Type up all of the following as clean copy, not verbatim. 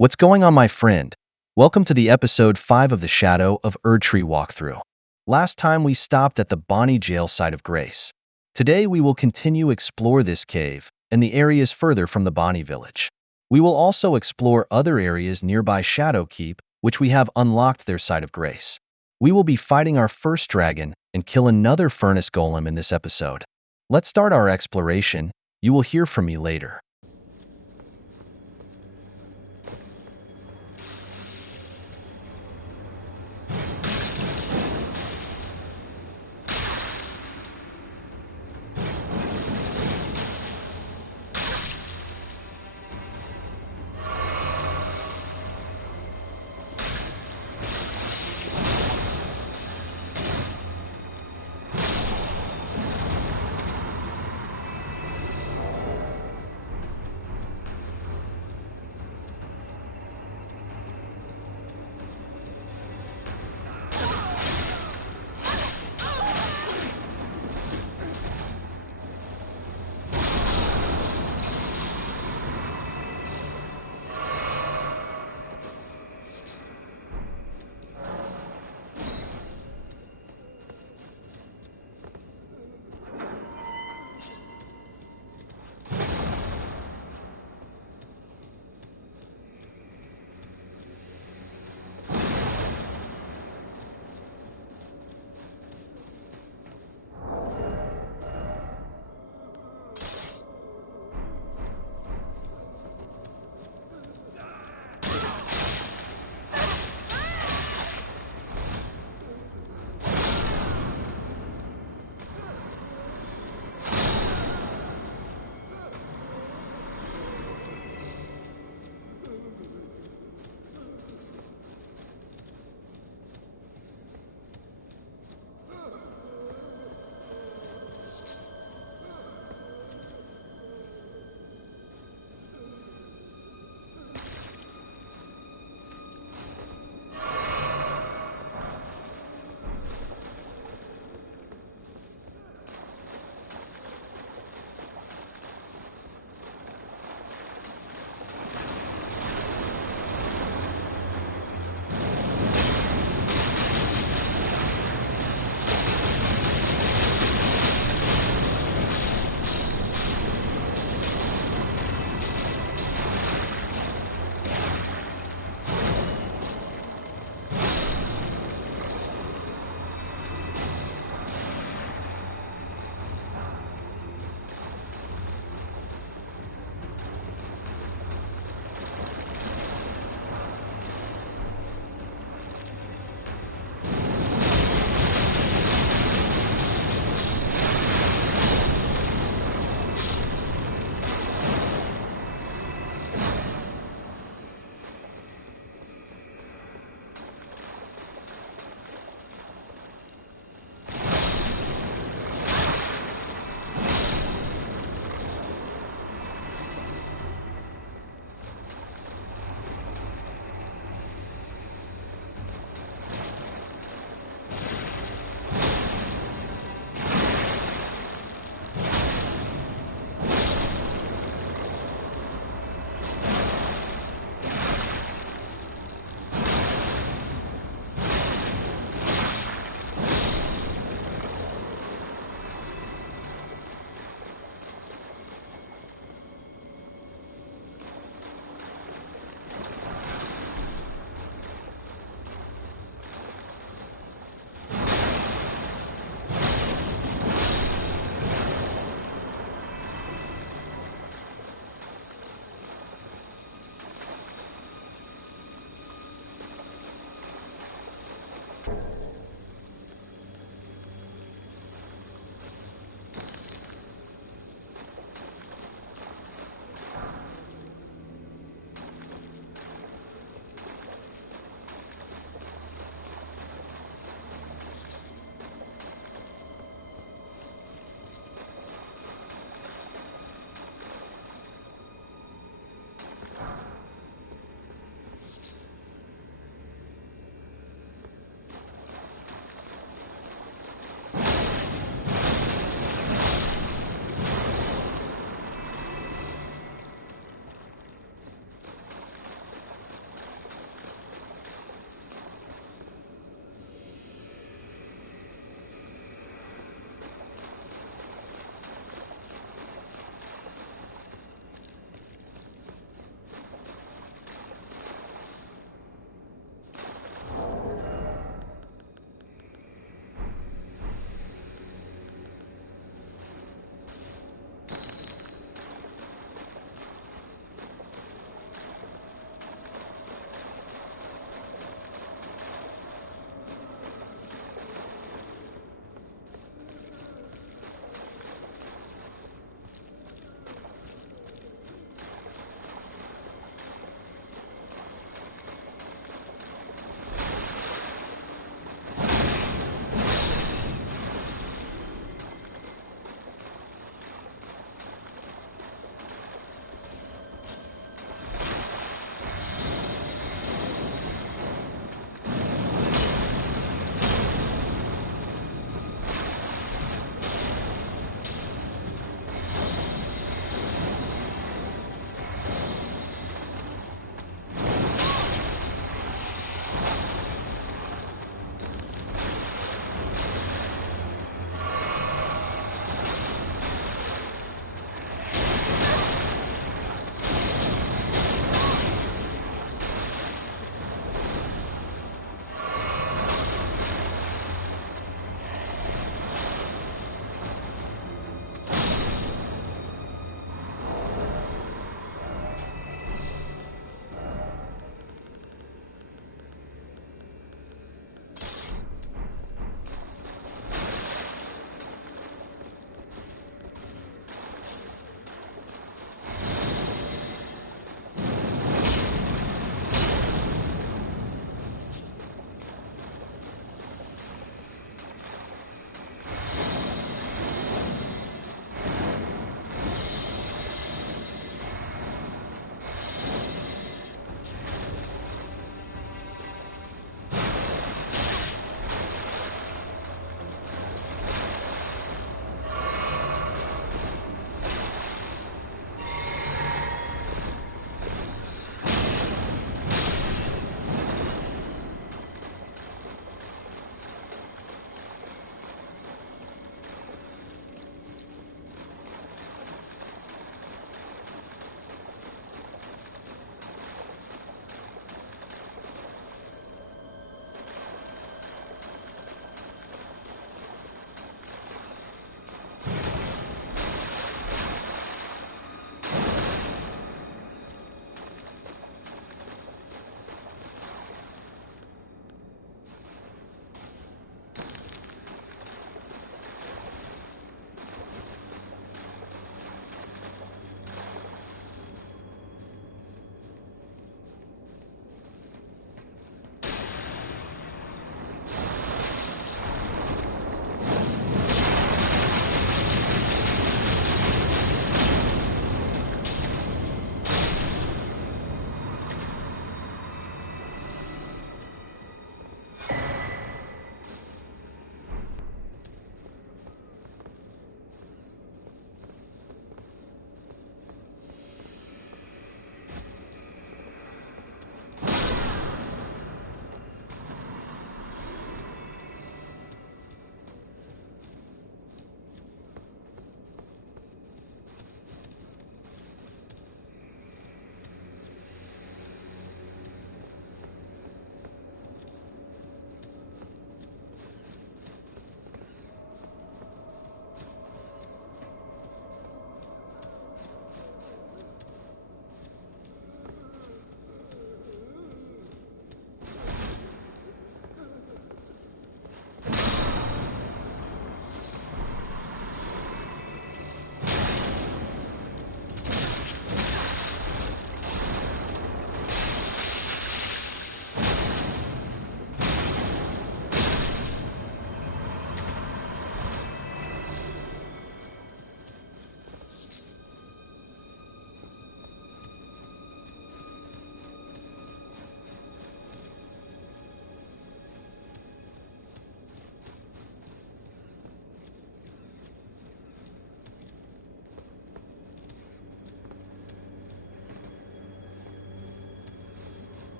What's going on, my friend? Welcome to the episode 5 of the Shadow of Erdtree walkthrough. Last time we stopped at the Bonny Gaol site of Grace. Today we will continue explore this cave and the areas further from the Bonny village. We will also explore other areas nearby Shadow Keep, which we have unlocked their site of Grace. We will be fighting our first dragon and kill another Furnace Golem in this episode. Let's start our exploration. You will hear from me later.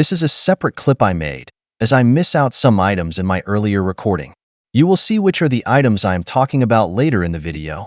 This is a separate clip I made, as I miss out some items in my earlier recording. You will see which are the items I am talking about later in the video.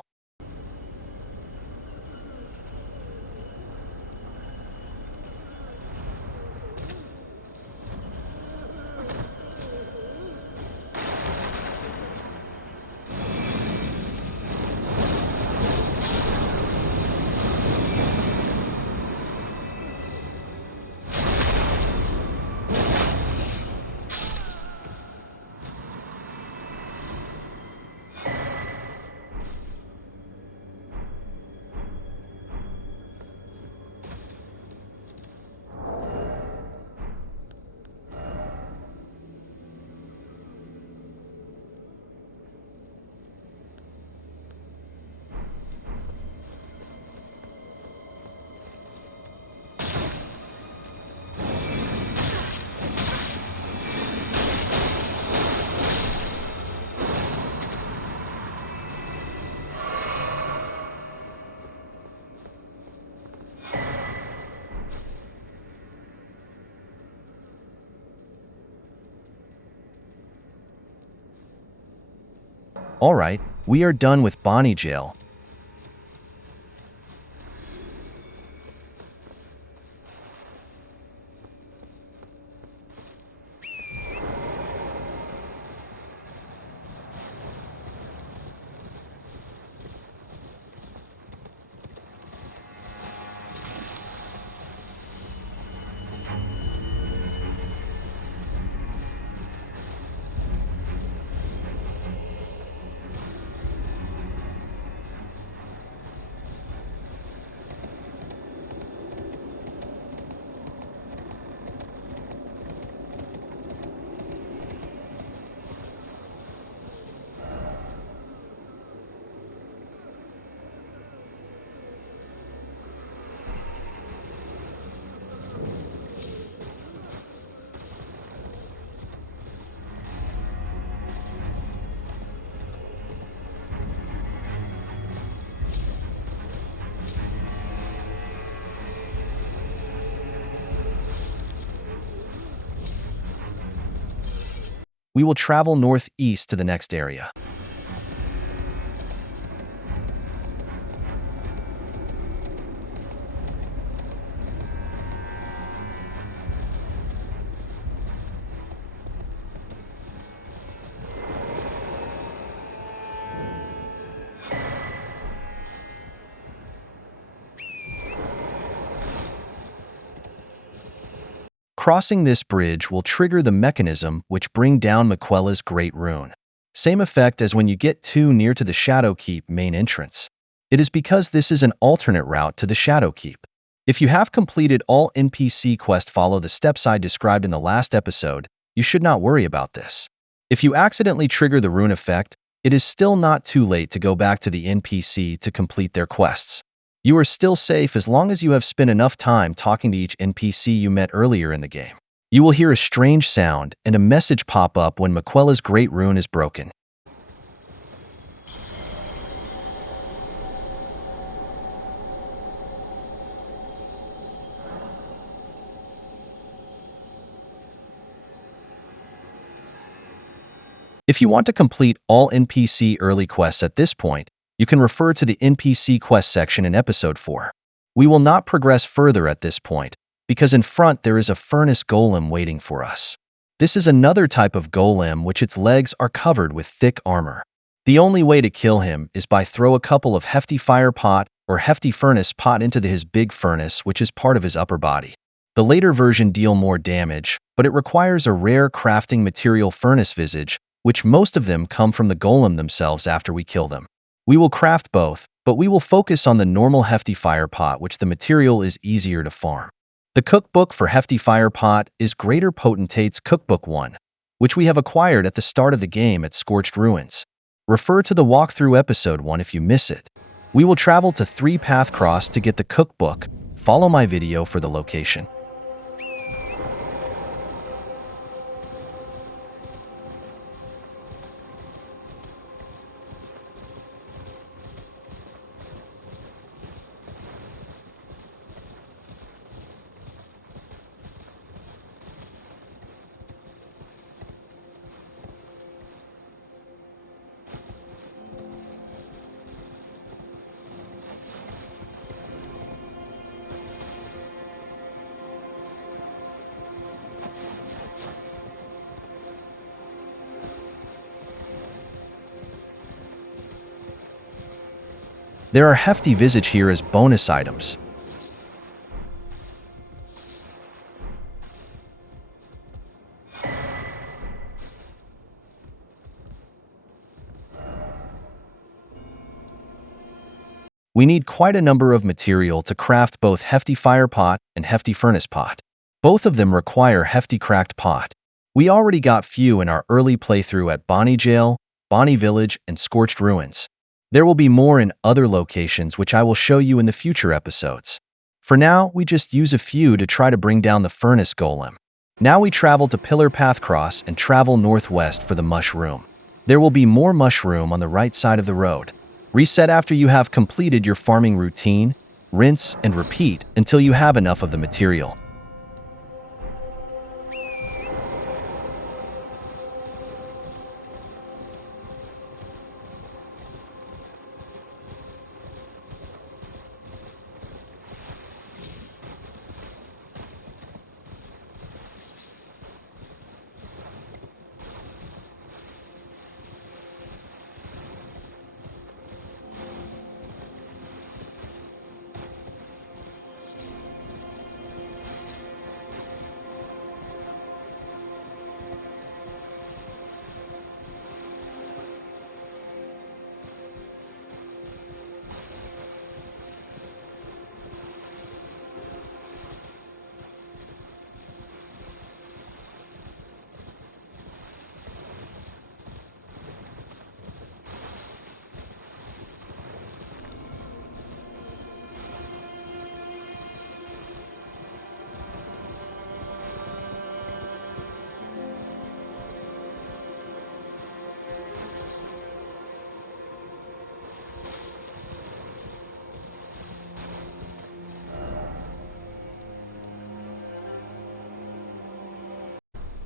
Alright, we are done with Bonny Gaol. We will travel northeast to the next area. Crossing this bridge will trigger the mechanism which bring down Miquella's Great Rune. Same effect as when you get too near to the Shadow Keep main entrance. It is because this is an alternate route to the Shadow Keep. If you have completed all NPC quests follow the steps I described in the last episode, you should not worry about this. If you accidentally trigger the rune effect, it is still not too late to go back to the NPC to complete their quests. You are still safe as long as you have spent enough time talking to each NPC you met earlier in the game. You will hear a strange sound and a message pop up when Miquella's Great Rune is broken. If you want to complete all NPC early quests at this point, you can refer to the NPC quest section in episode 4. We will not progress further at this point, because in front there is a Furnace Golem waiting for us. This is another type of golem which its legs are covered with thick armor. The only way to kill him is by throw a couple of hefty fire pot or hefty furnace pot into his big furnace which is part of his upper body. The later version deal more damage, but it requires a rare crafting material furnace visage, which most of them come from the golem themselves after we kill them. We will craft both, but we will focus on the normal hefty fire pot which the material is easier to farm. The cookbook for hefty fire pot is Greater Potentate's Cookbook 1, which we have acquired at the start of the game at Scorched Ruins. Refer to the walkthrough episode 1 if you miss it. We will travel to 3 Path Cross to get the cookbook. Follow my video for the location. There are hefty visage here as bonus items. We need quite a number of material to craft both hefty fire pot and hefty furnace pot. Both of them require hefty cracked pot. We already got few in our early playthrough at Bonny Gaol, Bonny Village, and Scorched Ruins. There will be more in other locations which I will show you in the future episodes. For now, we just use a few to try to bring down the Furnace Golem. Now we travel to Pillar Path Cross and travel northwest for the mushroom. There will be more mushroom on the right side of the road. Reset after you have completed your farming routine, rinse and repeat until you have enough of the material.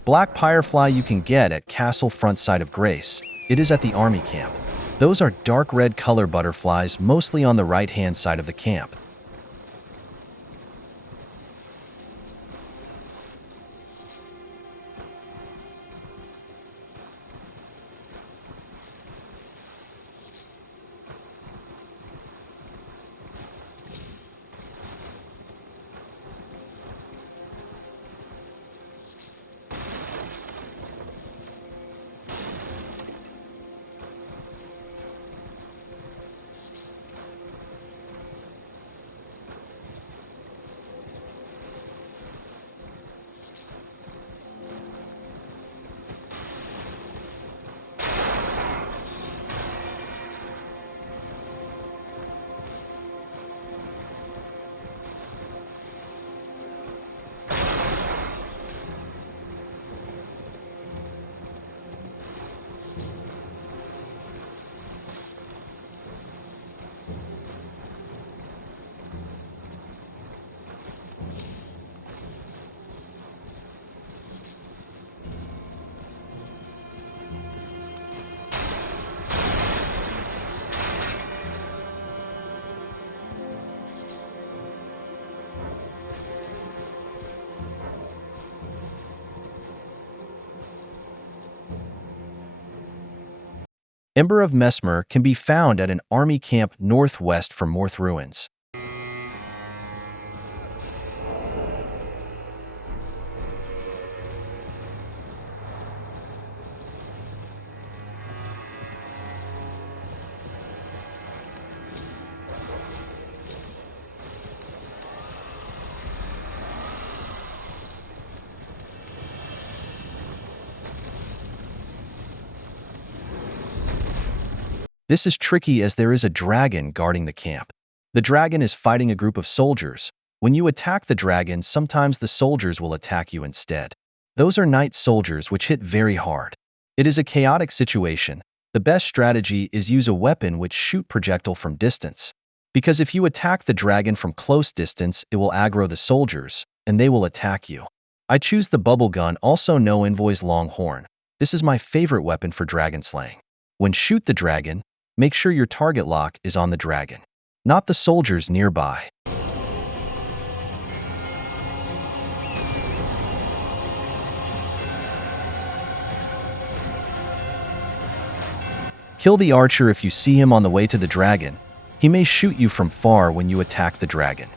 Black Firefly you can get at Castle Front Side of Grace. It is at the army camp. Those are dark red color butterflies mostly on the right-hand side of the camp. Ember of Mesmer can be found at an army camp northwest from Morth Ruins. This is tricky as there is a dragon guarding the camp. The dragon is fighting a group of soldiers. When you attack the dragon, sometimes the soldiers will attack you instead. Those are knight soldiers which hit very hard. It is a chaotic situation. The best strategy is use a weapon which shoot projectile from distance. Because if you attack the dragon from close distance, it will aggro the soldiers, and they will attack you. I choose the bubble gun, also known Envoy's Longhorn. This is my favorite weapon for dragon slaying. When shoot the dragon, make sure your target lock is on the dragon, not the soldiers nearby. Kill the archer if you see him on the way to the dragon. He may shoot you from far when you attack the dragon.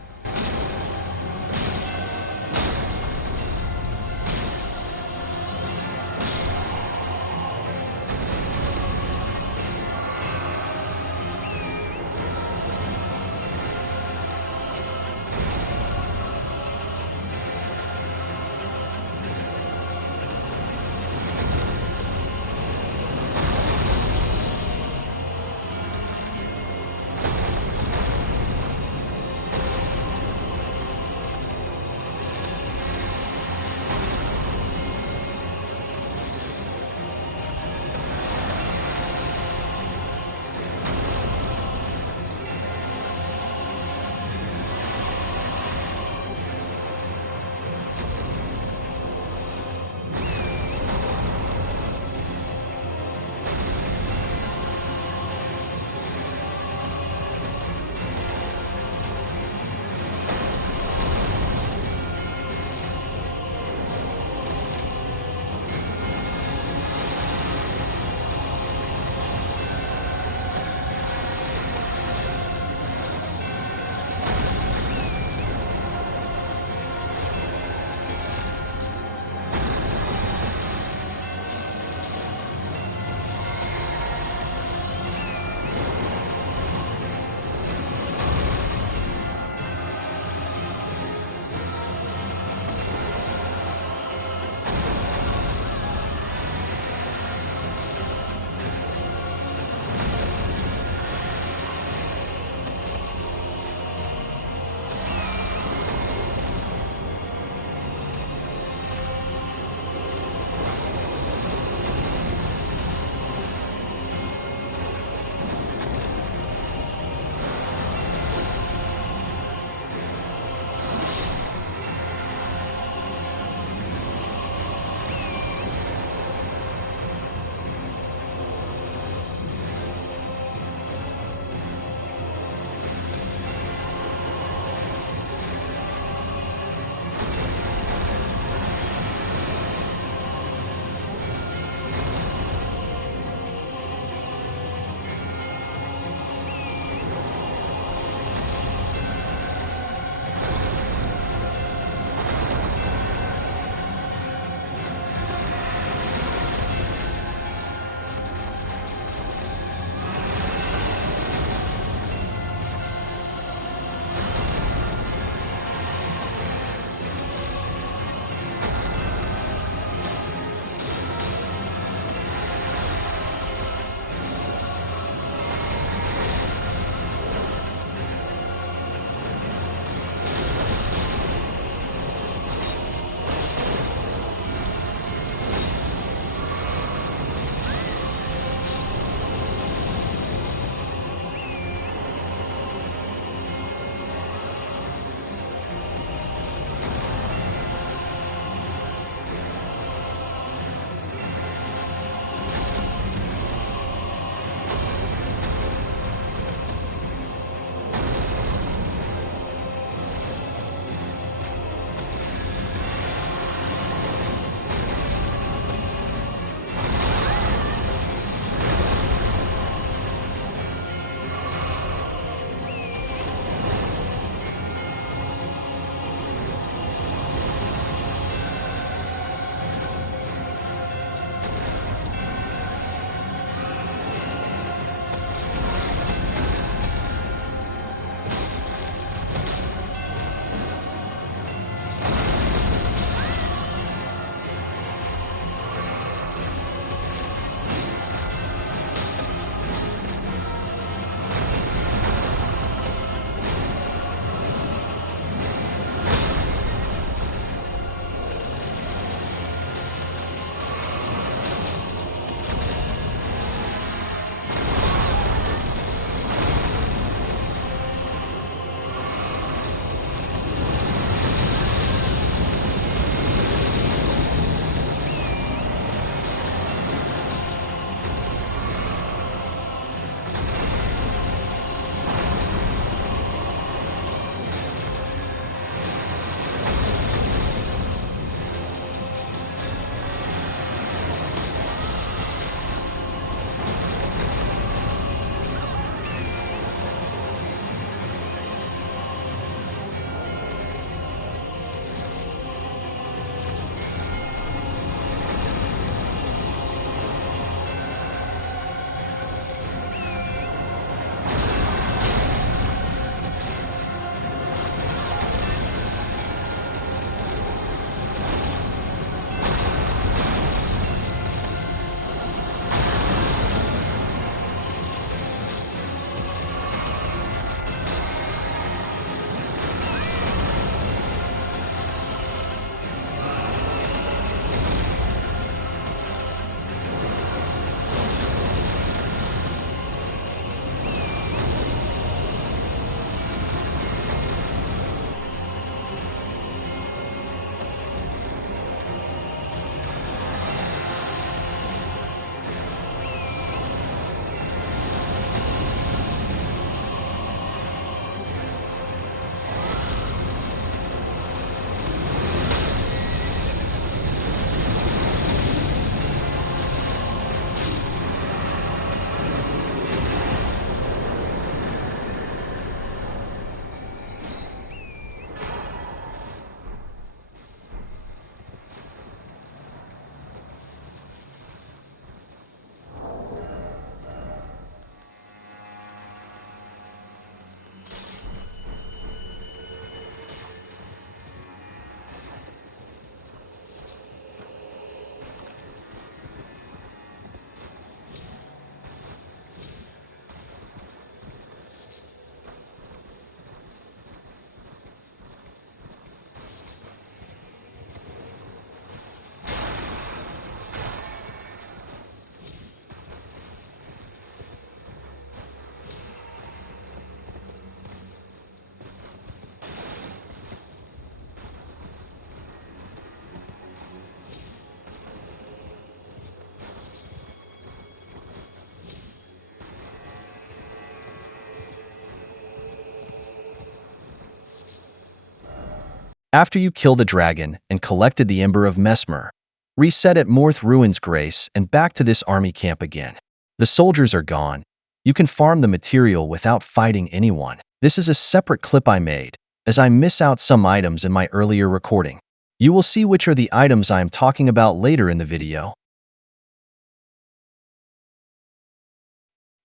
After you kill the dragon and collected the Ember of Mesmer, reset at Morth Ruins Grace and back to this army camp again. The soldiers are gone. You can farm the material without fighting anyone. This is a separate clip I made, as I miss out some items in my earlier recording. You will see which are the items I am talking about later in the video.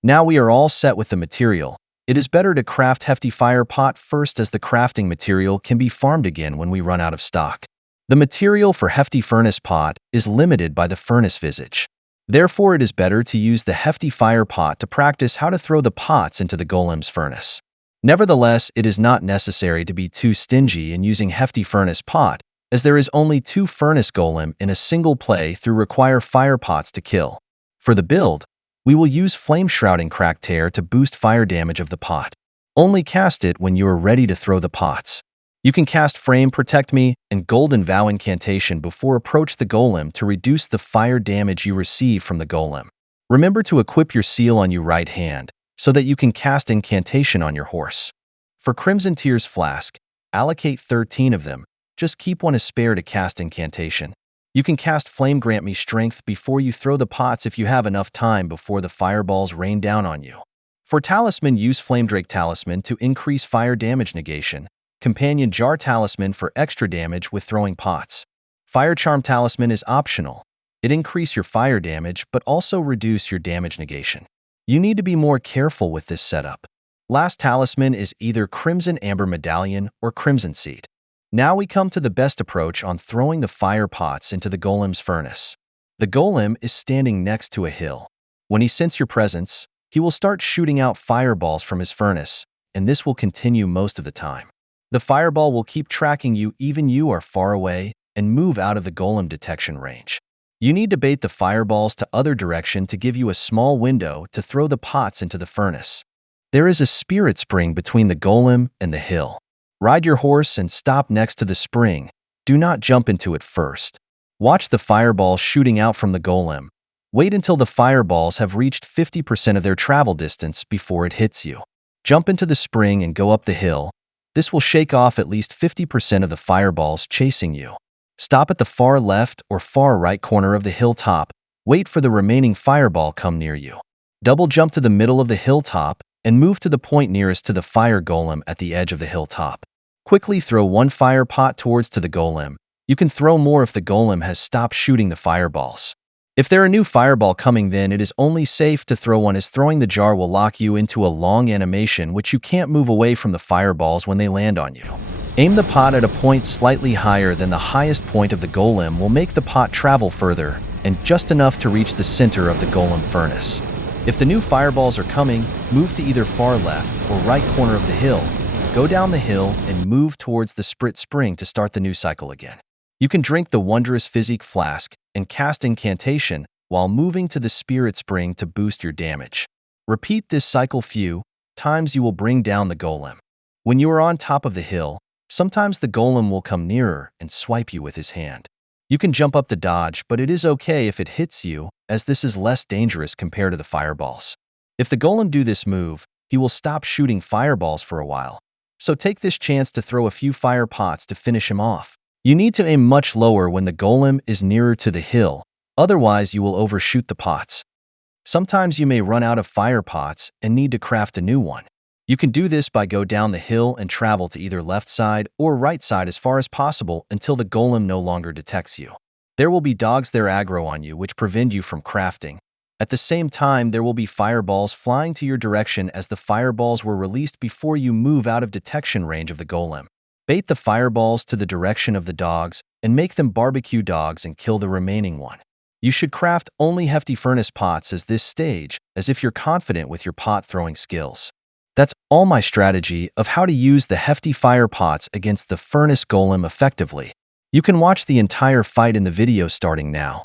Now we are all set with the material. It is better to craft Hefty Fire Pot first, as the crafting material can be farmed again when we run out of stock. The material for Hefty Furnace Pot is limited by the Furnace Visage. Therefore, it is better to use the Hefty Fire Pot to practice how to throw the pots into the Golem's furnace. Nevertheless, it is not necessary to be too stingy in using Hefty Furnace Pot, as there is only 2 Furnace Golem in a single play through require fire pots to kill. For the build, we will use Flame Shrouding Cracked Tear to boost fire damage of the pot. Only cast it when you are ready to throw the pots. You can cast Frame Protect Me and Golden Vow Incantation before approach the Golem to reduce the fire damage you receive from the Golem. Remember to equip your seal on your right hand, so that you can cast Incantation on your horse. For Crimson Tears Flask, allocate 13 of them. Just keep one as spare to cast Incantation. You can cast Flame Grant Me Strength before you throw the pots if you have enough time before the fireballs rain down on you. For Talisman, use Flame Drake Talisman to increase fire damage negation. Companion Jar Talisman for extra damage with throwing pots. Fire Charm Talisman is optional. It increase your fire damage but also reduce your damage negation. You need to be more careful with this setup. Last talisman is either Crimson Amber Medallion or Crimson Seed. Now we come to the best approach on throwing the fire pots into the Golem's furnace. The Golem is standing next to a hill. When he senses your presence, he will start shooting out fireballs from his furnace, and this will continue most of the time. The fireball will keep tracking you even you are far away and move out of the Golem detection range. You need to bait the fireballs to other direction to give you a small window to throw the pots into the furnace. There is a spirit spring between the Golem and the hill. Ride your horse and stop next to the spring. Do not jump into it first. Watch the fireballs shooting out from the Golem. Wait until the fireballs have reached 50% of their travel distance before it hits you. Jump into the spring and go up the hill. This will shake off at least 50% of the fireballs chasing you. Stop at the far left or far right corner of the hilltop. Wait for the remaining fireball come near you. Double jump to the middle of the hilltop and move to the point nearest to the fire golem at the edge of the hilltop. Quickly throw one fire pot towards to the golem. You can throw more if the golem has stopped shooting the fireballs. If there are new fireball coming, then it is only safe to throw one, as throwing the jar will lock you into a long animation which you can't move away from the fireballs when they land on you. Aim the pot at a point slightly higher than the highest point of the golem will make the pot travel further and just enough to reach the center of the golem furnace. If the new fireballs are coming, move to either far left or right corner of the hill. Go down the hill and move towards the Sprit Spring to start the new cycle again. You can drink the Wondrous Physique Flask and cast Incantation while moving to the Spirit Spring to boost your damage. Repeat this cycle few times. You will bring down the golem. When you are on top of the hill, sometimes the golem will come nearer and swipe you with his hand. You can jump up to dodge, but it is okay if it hits you, as this is less dangerous compared to the fireballs. If the golem do this move, he will stop shooting fireballs for a while. So take this chance to throw a few fire pots to finish him off. You need to aim much lower when the golem is nearer to the hill, otherwise you will overshoot the pots. Sometimes you may run out of fire pots and need to craft a new one. You can do this by go down the hill and travel to either left side or right side as far as possible until the golem no longer detects you. There will be dogs there aggro on you which prevent you from crafting. At the same time, there will be fireballs flying to your direction, as the fireballs were released before you move out of detection range of the golem. Bait the fireballs to the direction of the dogs and make them barbecue dogs and kill the remaining one. You should craft only hefty furnace pots as this stage, as if you're confident with your pot throwing skills. That's all my strategy of how to use the hefty fire pots against the furnace golem effectively. You can watch the entire fight in the video starting now.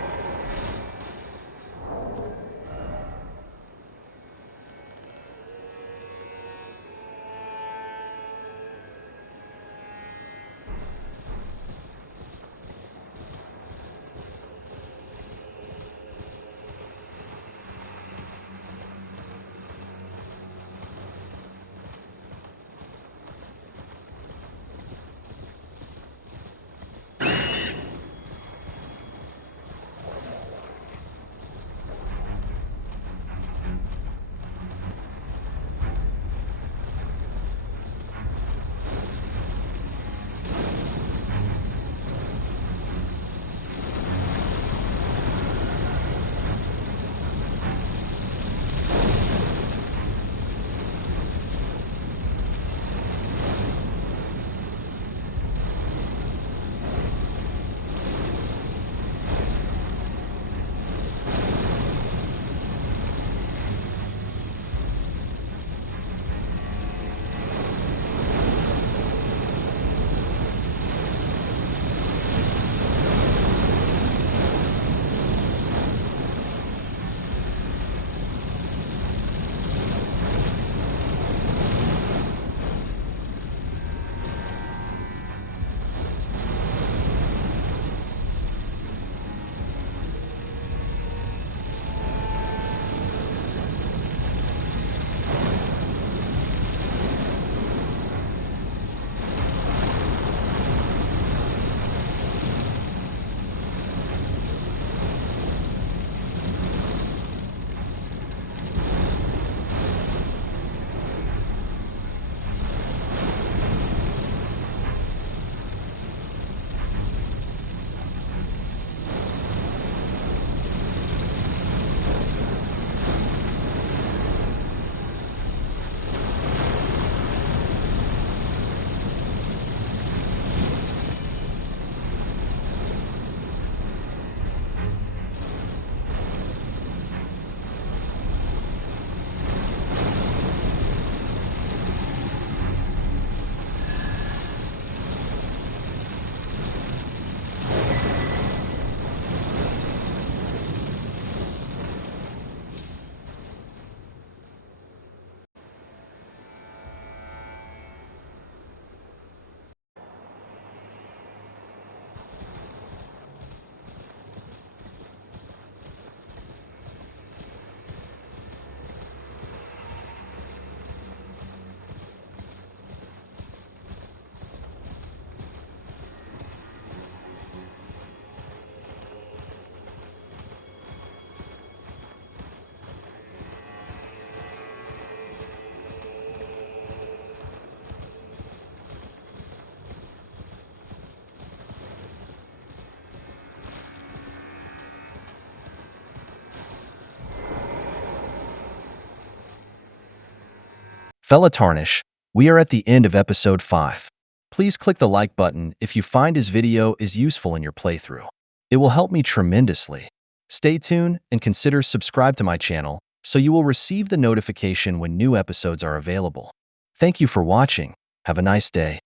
Fella Tarnish, we are at the end of episode 5. Please click the like button if you find this video is useful in your playthrough. It will help me tremendously. Stay tuned and consider subscribe to my channel so you will receive the notification when new episodes are available. Thank you for watching. Have a nice day.